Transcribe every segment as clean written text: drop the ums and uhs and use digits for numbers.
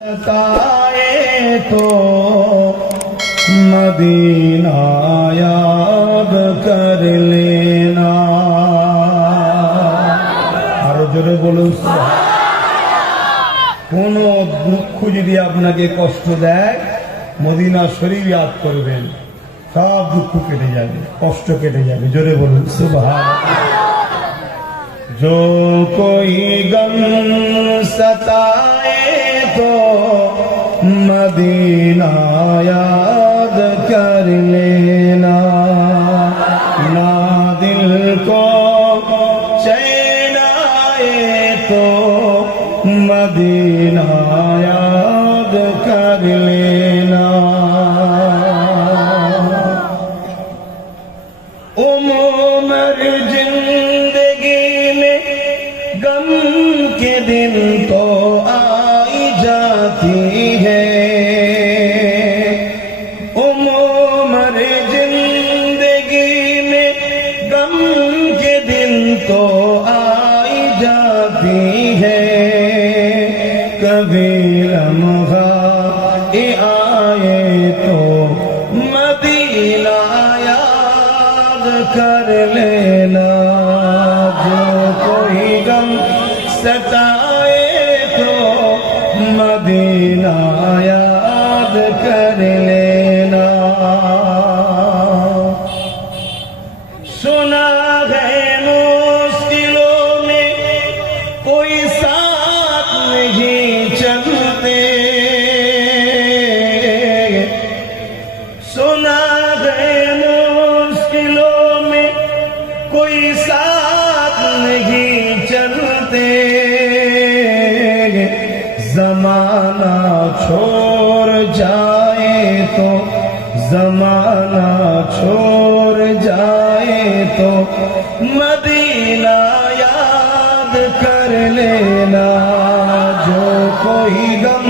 ताए तो मदीना याद कर लेना। आरो जोरे बोलুন কোনো দুঃখ যদি আপনাকে কষ্ট দেয় মদিনা শরীফ ইয়াদ করবেন, সব দুঃখ কেটে যাবে, কষ্ট কেটে যাবে। জোরে বলুন সুবহানাল্লাহ। जो कोई गम सताए तो मदीना याद कर लेना, ना दिल को चैन आए तो मदीना याद कर लेना। उम्र जिंदगी में गम के दिन तो आई जाती है, उम्र जिंदगी में गम के दिन तो आई जाती है। कभी लम्हा आए तो मदीना याद कर लेना। जो कोई गम सताए तो मदीना याद कर लेना। सुना है मुश्किलों में कोई साथ नहीं चलते, सुना है मुश्किलों में कोई साथ नहीं चलते। जमाना छोड़ जाए तो, जमाना छोड़ जाए तो मदीना याद कर लेना। जो कोई गम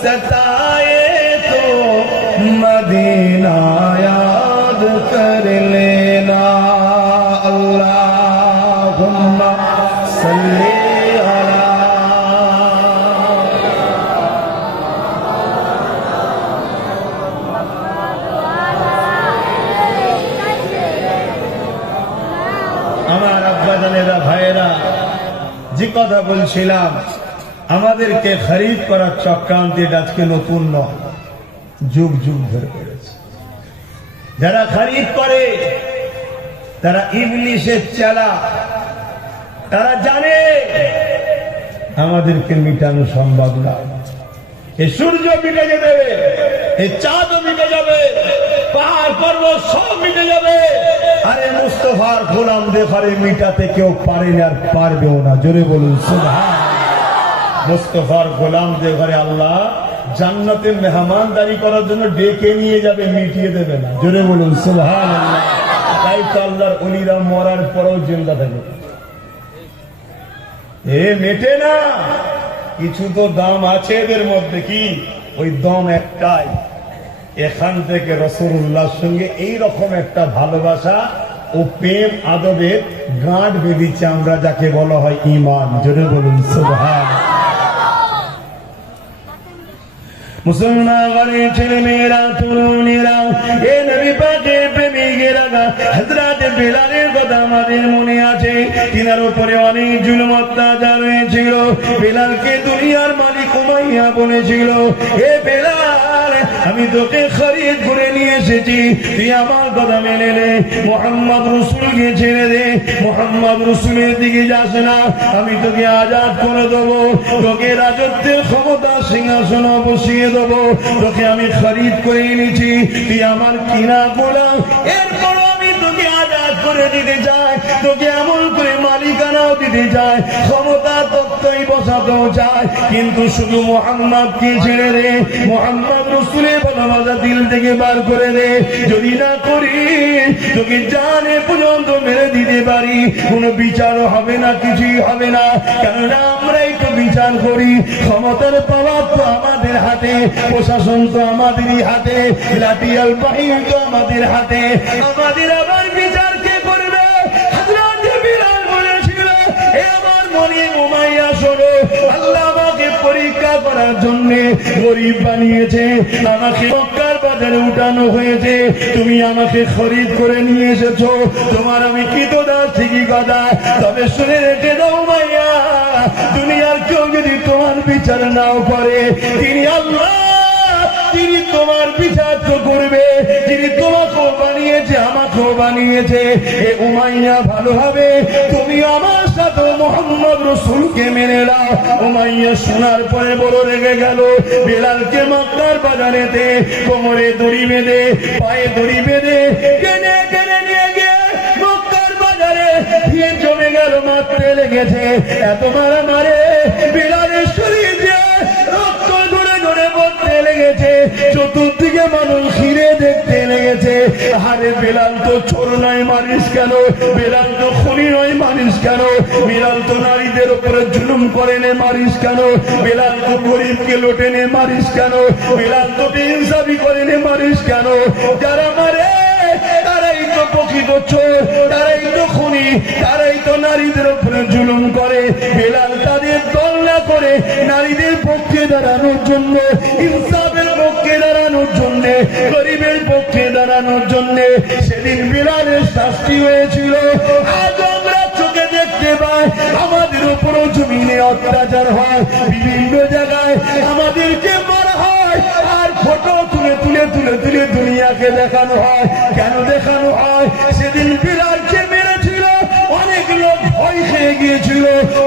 सताए तो मदीना याद कर लेना। अल्लाहुम्मा सल्ली আমার আব্বাজানেরা ভাইয়েরা, যে কথা বলছিলাম আমাদেরকে খরিদ করার চক্রান্তে আজকে নতুন নয়, যুগ যুগ ধরে করেছে। যারা খরিদ করে তারা ইবলিসের চেলা, তারা জানে আমাদেরকে মিটানো সম্ভব না। এই সূর্য মিটে যাবে, এই চাঁদও মিটে যাবে, পাহাড় পর্বত সব মিটে যাবে, আরে মুস্তাফার গোলাম দেখারে মিটাতে কেউ পারে না আর পারবেও না। জোরে বলুন সুবহানাল্লাহ। মুস্তাফার গোলাম দেখারে আল্লাহ জান্নাতে মেহমানদারি করার জন্য ডেকে নিয়ে যাবে, মিটিয়ে দেবে না। জোরে বলুন সুবহানাল্লাহ। তাই তো আল্লাহর ওলিরা মরার পরেও জিন্দা থাকে, এ মেটে না। কিছু তো দাম আছে এদের মধ্যে, কি ওই দম একটাই, এখান থেকে রাসূলুল্লাহর সঙ্গে এই রকম একটা ভালোবাসা ও প্রেম আদবের গাঁট বেঁধেছি আমরা, যাকে বলা হয় ঈমান। জোরে বলুন সুবহানাল্লাহ। মুসলমান ঘরের ছেলে মেয়েরা, তরুণীরা, এ নবী পাকের প্রেমিকেরা, হযরত বিলালের কথা আমাদের মনে আছে। তিনার উপরে অনেক জুলুম অত্যাচার হয়েছিল। বিলালকে দুনিয়ার মালিক উমাইয়া বলেছিল, এ বিলাল, আমি তোকে খরিদ করে নিয়ে এসেছি, তুই আমার কথা মেনে নে, মুহাম্মদ রাসূলকে ছেড়ে দে, মুহাম্মদ রাসূলের দিকে যাস না, আমি তোকে আজাদ করে দেবো, তোকে রাজত্বের ক্ষমতা সিংহাসনে বসিয়ে দেবো, তোকে আমি খরিদ করে এনেছি, তুই আমার কিনা গোলাম। এরপর আমি তোকে আজাদ করে দিতে চাই, তোকে এমন করে মালিকানাও দিতে চাই, ক্ষমতা তত্ত্বই বসাতেও চাই, কিন্তু শুধু মুহাম্মদকে ছেড়ে দে, মুহাম্মদ রাসূলের ভালোবাসা দিল থেকে বার করে দে। যদি না করি তোকে জানে পর্যন্ত মেরে দিতে পারি, কোনো বিচারও হবে না, কিছুই হবে না। কেননা আমরাই তো বিচার করি, ক্ষমতার পাওয়ার তো আমাদের হাতে, প্রশাসন তো আমাদেরই হাতে, লাঠিয়াল বাহিনী তো আমাদের হাতে, আমাদের আবার বিচার কে করবে? হযরত বিলাল বলেছিল, হে আমার মনি উমাইয়া শোনো, আল্লাহ আমাকে পরীক্ষা করার জন্য গরিব বানিয়েছে, আমাকে মক্কার বাজারে উঠানো হয়েছে, তুমি আমাকে খরিদ করে নিয়ে এসেছো, তোমার আমি কৃতদাস ঠিকই কথা, তবে শুনে রেখে দাও মাইয়া, দুনিয়ার কেউ যদি তোমার বিচার নাও করে, তিনি আল্লাহ, তিনি তোমার বিচার তো করবে, যিনি তোমাকেও বানিয়েছে আমাকেও বানিয়েছে। এ উমাইয়া ভালো হবে তুমি আমার সাথে মুহাম্মদ রাসূলকে মেনে নাও। উমাইয়া শোনার পরে বড় রেগে গেল, বেলালকে মক্কার বাজারেতে কোমরে দড়ি বেঁধে পায়ে দড়ি বেঁধে টেনে টেনে নিয়ে গিয়ে মক্কার বাজারে ভিড় জমে গেল, মারতে লেগেছে, এত মারা মারে বেলালের শরীর দিয়ে রক্ত ধরে ধরে পড়তে লেগেছে, চতুর্দিকে মানুষ ঘিরে দেখতে লেগেছে, আরে বেলাল তো চোর নয় মারিস কেন, বেলাল তো খুনি নয় মারিস কেন, বেলাল তো নারীদের উপরে জুলুম করে নে মারিস কেন, বেলাল তো গরিবকে লোটে নে মারিস কেন, বেলাল তো বেইনসাফি করে নে মারিস কেন, যারা মারে তারাই তো প্রকৃত চোর, তারাই তো খুনি, তারাই তো নারীদের উপরে জুলুম করে। বেলাল তাদের দল না করে নারীদের পক্ষে দাঁড়ানোর জন্য, ইনসাফের পক্ষে দাঁড়ানোর জন্য, গরিবের পক্ষে দাঁড়ানোর জন্য সেদিন বেলালের শাস্তি হয়েছিল। আজ আমরা চোখে দেখতে পাই আমাদের উপরও জমিনে অত্যাচার হয়, বিভিন্ন জায়গায় আমাদেরকে মারা হয়, আর ফটো তুলে তুলে তুলে তুলে দুনিয়াকে দেখানো হয়। কেন দেখানো হয়? সেদিন বেলালকে মেরেছিল, অনেক লোক ভয় খেয়ে গিয়েছিল,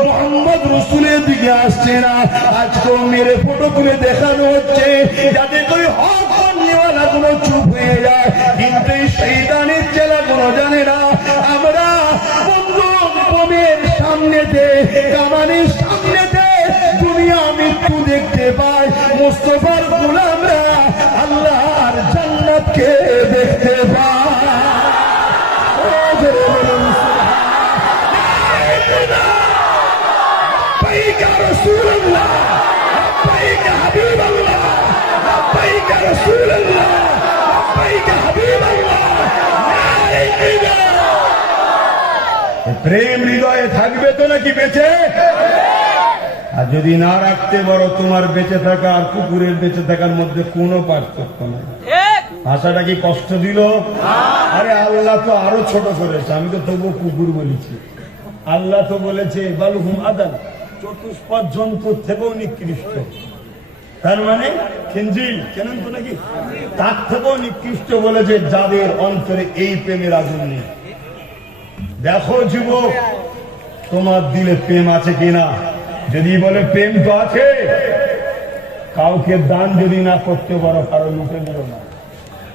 মুহাম্মদ রাসূলের দিকে আসছে না, আজকেও মেরে ফটো তুলে দেখানো হচ্ছে যাতে করে হক বলনেওয়ালা গুলো চুপ হয়ে যায়। কিন্তু এই শয়তানের চেলা গুলো জানে না আমরা বন্দুক বোমের সামনেতে, কামানের সামনেতে দুনিয়া মৃত্যু দেখতে পাই, মুস্তাফার গোলামরা আল্লাহর জান্নাতকে দেখতে পায়। لبيك رسول الله، لبيك حبيب الله، لبيك رسول الله، لبيك حبيب الله। প্রেম হৃদয়ে থাকবে তো নাকি বেঁচে? আর যদি না রাখতে পারো, তোমার বেঁচে থাকা আর কুকুরের বেঁচে থাকার মধ্যে কোনো পার্থক্য নেই। ভাষাটা কি কষ্ট দিল? আরে আল্লাহ তো আরো ছোট করেছে, আমি তো তবুও কুকুর বলেছি। আল্লাহ তো বলেছে বালুহুম আদান, চতুষ্পদ জন্তুর থেকেও নিকৃষ্ট, তার মানে খিঞ্জিল কেনেন তো নাকি, তার থেকেও নিকৃষ্ট বলেছে যাদের অন্তরে এই প্রেমের আগুন নেই। দেখো যুবক, তোমার দিলে প্রেম আছে কিনা? যদি বলে প্রেম তো আছে, কাউকে দান যদি না করতে পারো কারো লুটে নিও না,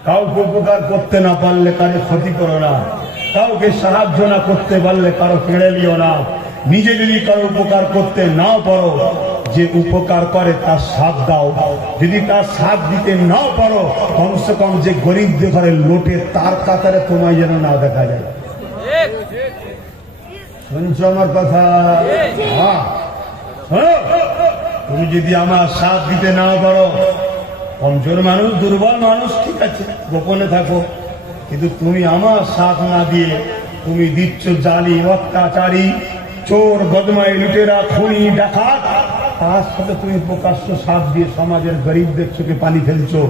কাউকে উপকার করতে না পারলে কারো ক্ষতি করো না, কাউকে সাহায্য না করতে পারলে কারো কেড়ে নিও না। নিজে যদি কারো উপকার করতে না পারো, যে উপকার করে তার সাথ দাও। যদি তার সাথ দিতে না পারো, কমসে কম যে গরিবদের ঘরে লোটে তার কাতারে তোমায় যেন না দেখা যায়। শুনছো আমার কথা? তুমি যদি আমার সাথ দিতে না পারো, কমজোর মানুষ, দুর্বল মানুষ, ঠিক আছে গোপনে থাকো, কিন্তু তুমি আমার সাথ না দিয়ে তুমি দিচ্ছ জালিম, অত্যাচারী, চোর, বদমাই, লুটেরা, খুনি, ডাকাত, তার সাথে তুমি প্রকাশ্য সাথ দিয়ে সমাজের গরিবদের চোখে পানি ফেলছো,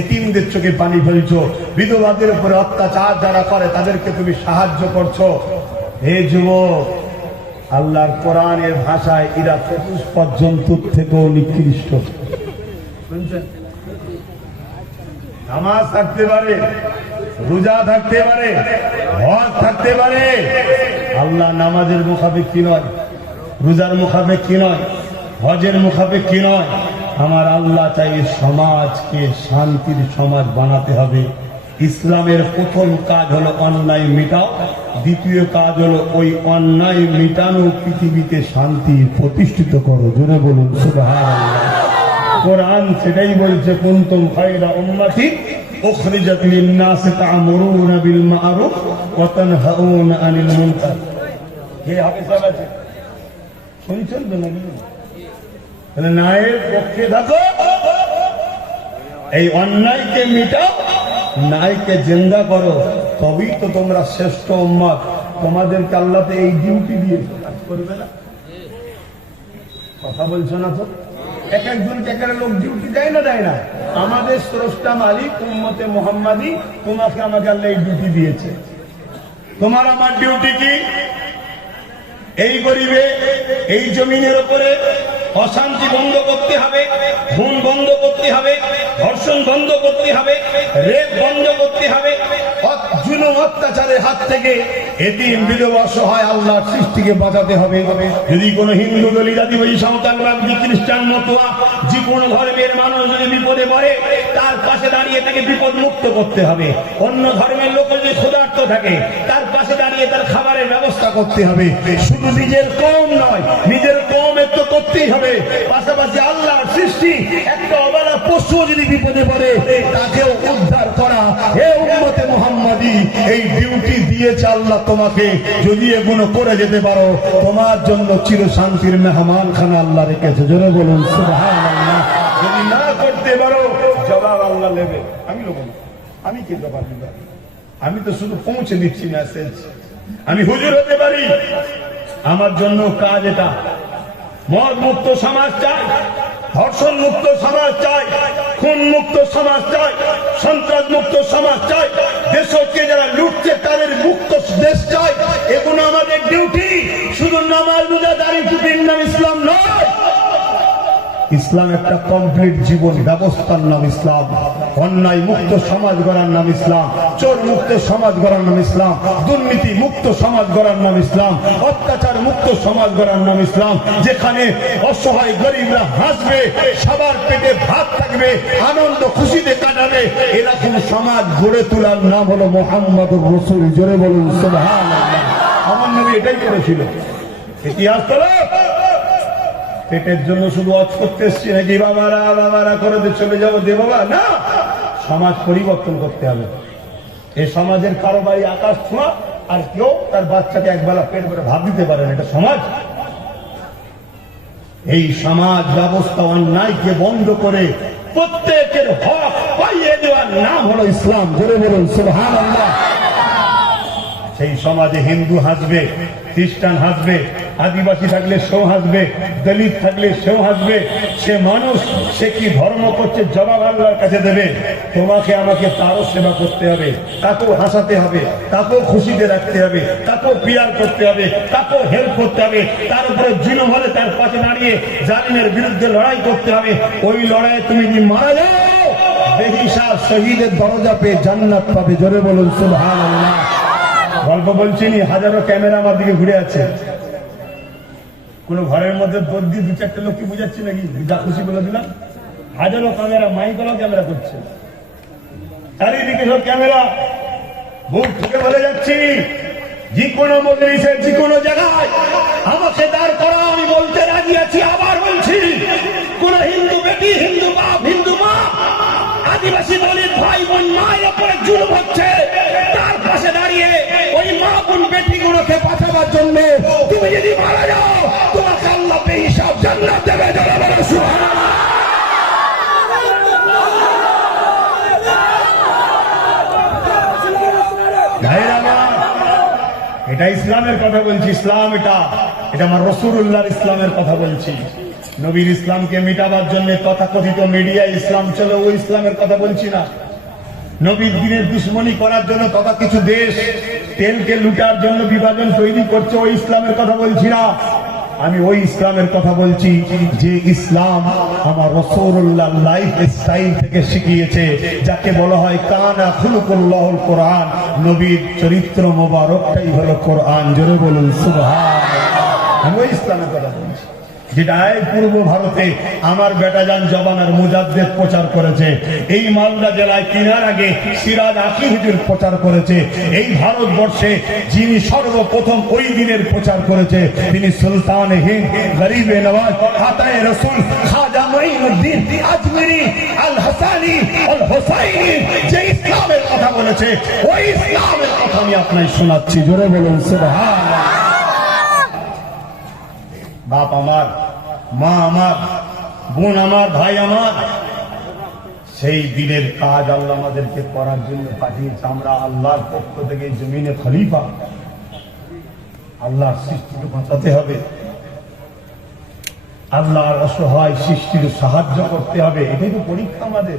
এতিমদের চোখে পানি ফেলছো, বিধবাদের উপরে অত্যাচার যারা করে তাদেরকে তুমি সাহায্য করছো। হে যুবক, আল্লাহর কোরআনের ভাষায় এরা চতুষ্পদ জন্তুর থেকেও নিকৃষ্ট। শুনছেন? নামাজ থাকতে পারে, রোজা থাকতে পারে, হজ থাকতে পারে, আল্লাহ নামাজের মুখাপেক্ষ কি নয়, রোজার মুখাপেক্ষ কি নয়, হজের মুখাপেক্ষ কি নয়। আমার আল্লাহ চাই সমাজকে শান্তির সমাজ বানাতে হবে। ইসলামের প্রথম কাজ হলো অন্যায় মেটাও, দ্বিতীয় কাজ হলো ওই অন্যায় মেটানো পৃথিবীতে শান্তি প্রতিষ্ঠিত করো। জোরে বলুন সুবহানাল্লাহ। কোরআন সেটাই বলছে, কুনতুম খায়রা উম্মাতিন উখরিজাত লিন-নাস তা'মুরুনা বিল মা'রুফ ওয়া তানহাউনা আনিল মুনকার। হে হাফেজ আছে, শুনছেন তো নাকি? তাহলে ন্যায়ের পক্ষে থাকো, এই অন্যায়কে মিটাও, ন্যায়কে জিন্দা করো, তবেই তো তোমরা শ্রেষ্ঠ উম্মত। তোমাদেরকে আল্লাহ তো এই ডিউটি দিয়েছে, কাজ করবে না? কথা বলছো না তো? এক একজনকে একটা লোক ডিউটি দেয় না দেয় না? আমাদের স্রষ্টা মালিক উম্মতে মুহাম্মাদি তোমাকে আমাকে আল্লাহ এই ডিউটি দিয়েছে। তোমার আমার ডিউটি কি? এই গরিবে এই জমিনের উপরে অশান্তি বন্ধ করতে হবে, খুন বন্ধ করতে হবে, ধর্ষণ বন্ধ করতে হবে, রেপ বন্ধ করতে হবে, জুলুম অত্যাচারের হাত থেকে এতিম বিধবা অসহায় আল্লাহর সৃষ্টিকে বাঁচাতে হবে। যদি কোনো হিন্দু দলিত আদিবাসী সাঁওতালবাদী খ্রিস্টান মতুয়া যে কোনো ধর্মের মানুষ যদি বিপদে পড়ে তার পাশে দাঁড়িয়ে তাকে বিপদ মুক্ত করতে হবে। অন্য ধর্মের লোক যদি ক্ষুধার্ত থাকে তার পাশে দাঁড়িয়ে তার খাবারের ব্যবস্থা করতে হবে। শুধু নিজের কম নয়, নিজের কমের তো করতেই হবে, পাশাপাশি আল্লাহর সৃষ্টি একটা অবলা পশু যদি বিপদে পড়ে তাকেও উদ্ধার করা। হে উম্মতে মুহাম্মাদি, এই ডিউটি দিয়েছে আল্লাহ তোমাকে। যদি এগুলো করে যেতে পারো তোমার জন্য চির শান্তির মেহমান খানা আল্লাহ রেখেছে। জোরে বলুন সুবহানাল্লাহ। যদি না করতে পারো জবাব আল্লাহ নেবে। আমি লোক আমি কি জবাব দিব? আমি তো শুধু পৌঁছে দিচ্ছি মেসেজ। আমি হুজুর হতে পারি, আমার জন্য কাজ এটা। মদ মুক্ত সমাজ চাই, ধর্ষণ মুক্ত সমাজ চাই, খুন মুক্ত সমাজ চাই, সন্ত্রাস মুক্ত সমাজ চাই, দেশকে যারা লুটছে তাদের মুক্ত দেশ চাই। এগুলো আমাদের ডিউটি। শুধু নামাজ রোজা দাড়ি টুপির নাম ইসলাম নয়। ইসলাম একটা কমপ্লিট জীবন ব্যবস্থার নাম ইসলাম। অন্যায় মুক্ত সমাজ গড়ার নাম ইসলাম, চোর মুক্ত সমাজ গড়ার নাম ইসলাম, দুর্নীতি মুক্ত সমাজ গড়ার নাম ইসলাম, অত্যাচার মুক্ত সমাজ গড়ার নাম ইসলাম। যেখানে অসহায় গরিবরা হাসবে, সবার পেটে ভাত থাকবে, আনন্দ খুশিতে কাটাবে, এরকম সমাজ গড়ে তোলার নাম হলো মুহাম্মদুর রাসূল। জোরে বলুন সুবহানাল্লাহ। আমার নবী এটাই করেছিল। ইতিহাস তো পেটের জন্য শুধু অজ করতে এসছি নাকি বাবারা বাবারা করে চলে যাবো দে বাবা, না, সমাজ পরিবর্তন করতে হবে। এই সমাজের কারো বাড়ি আকাশ ছোঁয়া আর কেউ তার বাচ্চাকে একবেলা পেট করে ভাত দিতে পারে না, এটা সমাজ। এই সমাজ ব্যবস্থা অন্যায়কে বন্ধ করে প্রত্যেকের হক পাইয়ে দেওয়ার নাম হলো ইসলাম। জোরে বলুন সুবহানাল্লাহ। সেই সমাজে হিন্দু হাসবে, খ্রিস্টান হাসবে, আদিবাসী থাকলে সেও হাসবে, দলিত থাকলে সেও হাসবে। সে মানুষ, সে কি ধর্ম করছে জবাব আল্লাহর কাছে দেবে। তোমাকে আমাকে তারও সেবা করতে হবে, তাকেও হাসাতে হবে, তাকেও খুশিতে রাখতে হবে, তাকেও পিয়ার করতে হবে, তাকেও হেল্প করতে হবে। তার উপরে জুলুম হলে তার পাশে দাঁড়িয়ে জালিমের বিরুদ্ধে লড়াই করতে হবে। ওই লড়াইয়ে তুমি যদি মারা যাও বেহিসাব শহীদের দরজা পেয়ে জান্নাত পাবে। জোরে বলুন সুবহানাল্লাহ। গল্প বলছি, হাজারো ক্যামেরা আমার দিকে ঘুরে আছে। কোন ঘরের মধ্যে দর্দি দু চারটে লোককে বুঝাচ্ছি নাকি? যা খুশি বলে দিলাম। হাজারো ক্যামেরা, মাইকলাও ক্যামেরা করছে, চারিদিকে সব ক্যামেরা। বুক ঠুকে বলে যাচ্ছি, যে কোনো মজলিসের যে কোনো জায়গায় আমাকে দাঁড় করা, আমি বলতে রাজি আছি। আবার বলছি, কোন হিন্দু বেটি, হিন্দু বাপ, হিন্দু মা, আদিবাসী দলিত ভাই বোন মায়ের উপরে জুলুম হচ্ছে, তার পাশে দাঁড়িয়ে ওই মা বোন বেটি গুলোকে বাঁচাবার জন্য তুমি যদি মারা যাও তোমাকে আল্লাহ বেহিসাব জান্নাত দেবে। এটা ইসলামের কথা বলছি। ইসলাম এটা আমার রাসূলুল্লাহর ইসলামের কথা বলছি। নবীর ইসলামকে মিটাবার জন্য তথাকথিত মিডিয়া ইসলাম চলে, ওই ইসলামের কথা বলছি না। নবীর দিনের দুশ্মনী করার জন্য তথা কিছু দেশ তেলকে লুটার জন্য বিভাজন তৈরি করছে, ওই ইসলামের কথা বলছি না। আমি ওই ইসলামের কথা বলছি যে ইসলাম আমার রাসূলুল্লাহ লাইফ স্টাইল থেকে শিখিয়েছে, যাকে বলা হয় কানা খুলুকুল্লাহুল কোরআন। নবীর চরিত্র মোবারকটাই হলো কোরআন। জোরে বলুন সুবহানাল্লাহ। আমি ওই ইসলামের কথা বলছি যেটা পূর্ব ভারতে আমার বেটাজান জবানার মুজাদ্দেদ প্রচার করেছে। এই মালদা জেলায় কিনার আগে সিরাজ আকি হুজুর প্রচার করেছে। এই ভারতবর্ষে যিনি সর্বপ্রথম ওই দিনের প্রচার করেছে তিনি সুলতান হিন্দ গরিবে নওয়াজ আতায়ে রাসূল খাজা মুঈনুদ্দিন আজমিরি আল হাসানি আল হুসাইনি যে ইসলামের কথা বলেছে, ওই ইসলামের কথা আমি আপনাকে শোনাচ্ছি। জোরে বলুন সুবহানাল্লাহ। বাপ আমার, মা আমার, বোন আমার, ভাই আমার, সেই দিনের কাজ আল্লাহ আমাদেরকে করার জন্য পাঠিয়েছে। আমরা আল্লাহর পক্ষ থেকে জমিনে খলিফা, আল্লাহর সৃষ্টিকে বাঁচাতে হবে। আল্লাহর অসহায় সৃষ্টির সাহায্য করতে হবে, এটাই তো পরীক্ষা আমাদের।